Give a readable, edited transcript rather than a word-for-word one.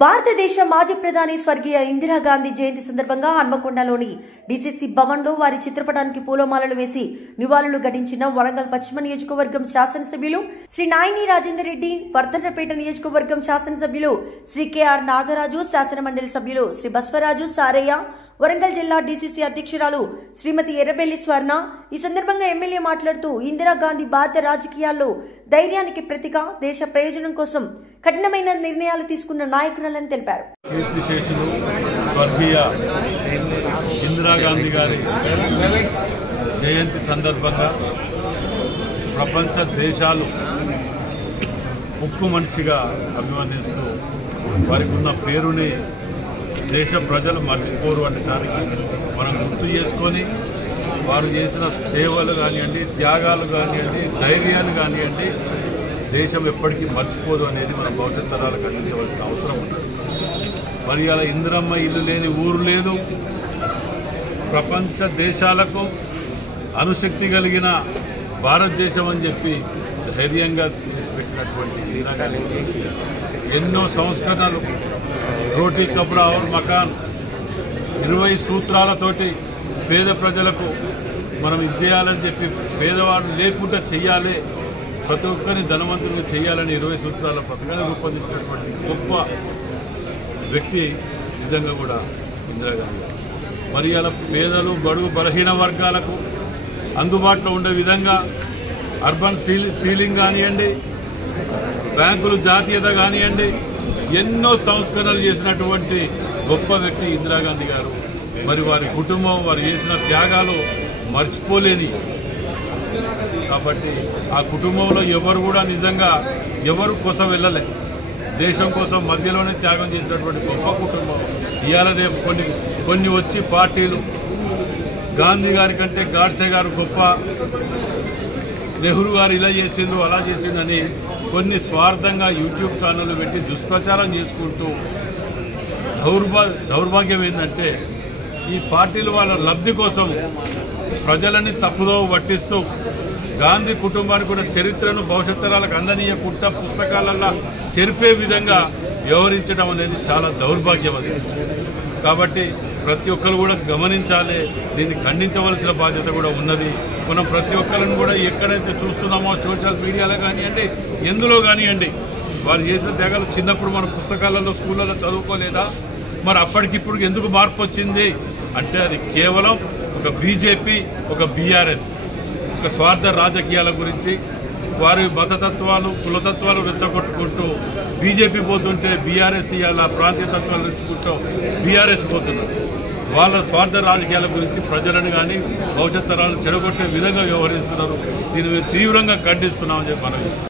భారతదేశ మాజీ ప్రధాని స్వర్గీయ ఇందిరాగాంధీ జయంతి సందర్భంగా హన్మకొండలోని డీసీసీ భవన్లో వారి చిత్రపటానికి పూలమాలలు వేసి నివాళులు ఘటించిన వరంగల్ పశ్చిమ నియోజకవర్గం శాసనసభ్యులు శ్రీ నాయిని రాజేందర్ రెడ్డి, వర్ధన్నపేట నియోజకవర్గం శాసనసభ్యులు శ్రీ కేఆర్ నాగరాజు, శాసనమండలి సభ్యులు శ్రీ బస్వరాజు సారయ్య, వరంగల్ జిల్లా డీసీసీ అధ్యక్షురాలు శ్రీమతి ఎర్రబెల్లి స్వర్ణ. ఈ సందర్భంగా ఎమ్మెల్యే మాట్లాడుతూ ఇందిరాగాంధీ భారత రాజకీయాల్లో ధైర్యానికి ప్రతీక, దేశ ప్రయోజనం కోసం కఠినమైన నిర్ణయాలు తీసుకున్న నాయకురాలని తెలిపారు. స్వర్గీయ ఇందిరాగాంధీ గారి జయంతి సందర్భంగా ప్రపంచ దేశాలు ఉక్కు మనిషిగా అభివర్ణిస్తూ వారికి ఉన్న పేరుని దేశ ప్రజలు మర్చిపోరు అనడానికి మనం గుర్తు చేసుకొని వారు చేసిన సేవలు కానివ్వండి, త్యాగాలు కానివ్వండి, ధైర్యాలు కానివ్వండి దేశం ఎప్పటికీ మర్చిపోదు అనేది మన భవిష్యత్ తరాలకు అందించవలసిన అవసరం ఉన్నది. మరి అలా ఇందిరమ్మ ఇల్లు లేని ఊరు లేదు. ప్రపంచ దేశాలకు అణుశక్తి కలిగిన భారతదేశం అని చెప్పి ధైర్యంగా తీసుకెట్టినటువంటి ఇందిరాగాంధీ ఎన్నో సంస్కరణలు, రోటీ కప్రా ఔర్ మకాన్ 20 సూత్రాలతోటి పేద ప్రజలకు మనం ఇది చేయాలని చెప్పి పేదవాళ్ళు లేకుండా చెయ్యాలి, ప్రతి ఒక్కరిని ధనవంతులు చేయాలని 20 సూత్రాల పథకాన్ని రూపొందించినటువంటి గొప్ప వ్యక్తి నిజంగా కూడా ఇందిరాగాంధీ. మరి అలా పేదలు, బడుగు బలహీన వర్గాలకు అందుబాటులో ఉండే విధంగా అర్బన్ సీలింగ్ కానివ్వండి, బ్యాంకులు జాతీయత కానివ్వండి, ఎన్నో సంస్కరణలు చేసినటువంటి గొప్ప వ్యక్తి ఇందిరాగాంధీ గారు. మరి వారి కుటుంబం వారు చేసిన త్యాగాలు మర్చిపోలేని. కాబట్టి ఆ కుటుంబంలో ఎవరు కూడా నిజంగా ఎవరు కోసం వెళ్ళలే, దేశం కోసం మధ్యలోనే త్యాగం చేసినటువంటి గొప్ప కుటుంబం. ఇవాళ రేపు కొన్ని వచ్చి పార్టీలు గాంధీ గారి కంటే గాడ్సే గారు గొప్ప, నెహ్రూ గారు ఇలా చేసిండు అలా చేసిండని కొన్ని స్వార్థంగా యూట్యూబ్ ఛానళ్ళు పెట్టి దుష్ప్రచారం చేసుకుంటూ దౌర్భాగ్యం ఏంటంటే ఈ పార్టీలు వాళ్ళ లబ్ధి కోసం ప్రజలని తప్పుదో పట్టిస్తూ గాంధీ కుటుంబానికి కూడా చరిత్రను భవిష్యత్ తరాలకు అందనీయకుండా పుస్తకాలల్లో చెరిపే విధంగా వ్యవహరించడం అనేది చాలా దౌర్భాగ్యం అది. కాబట్టి ప్రతి ఒక్కరు కూడా గమనించాలి, దీన్ని ఖండించవలసిన బాధ్యత కూడా ఉన్నది. మనం ప్రతి ఒక్కరిని కూడా ఎక్కడైతే చూస్తున్నామో సోషల్ మీడియాలో కానివ్వండి, ఎందులో కానివ్వండి, వారు చేసిన త్యాగాలు చిన్నప్పుడు మన పుస్తకాలలో స్కూళ్ళలో చదువుకోలేదా? మరి అప్పటికిప్పుడు ఎందుకు మార్పు వచ్చింది అంటే అది కేవలం ఒక బీజేపీ, ఒక బీఆర్ఎస్, ఒక స్వార్థ రాజకీయాల గురించి వారి మతతత్వాలు, కులతత్వాలు రెచ్చగొట్టుకుంటూ బీజేపీ పోతుంటే బీఆర్ఎస్ ఇవాళ ప్రాంతీయ తత్వాలు రెచ్చుకుంటూ బీఆర్ఎస్ పోతున్నారు. వాళ్ళ స్వార్థ రాజకీయాల గురించి ప్రజలను కానీ భవిష్యత్ తరాలను చెడగొట్టే విధంగా వ్యవహరిస్తున్నారు. దీన్ని తీవ్రంగా ఖండిస్తున్నామని చెప్పి మనం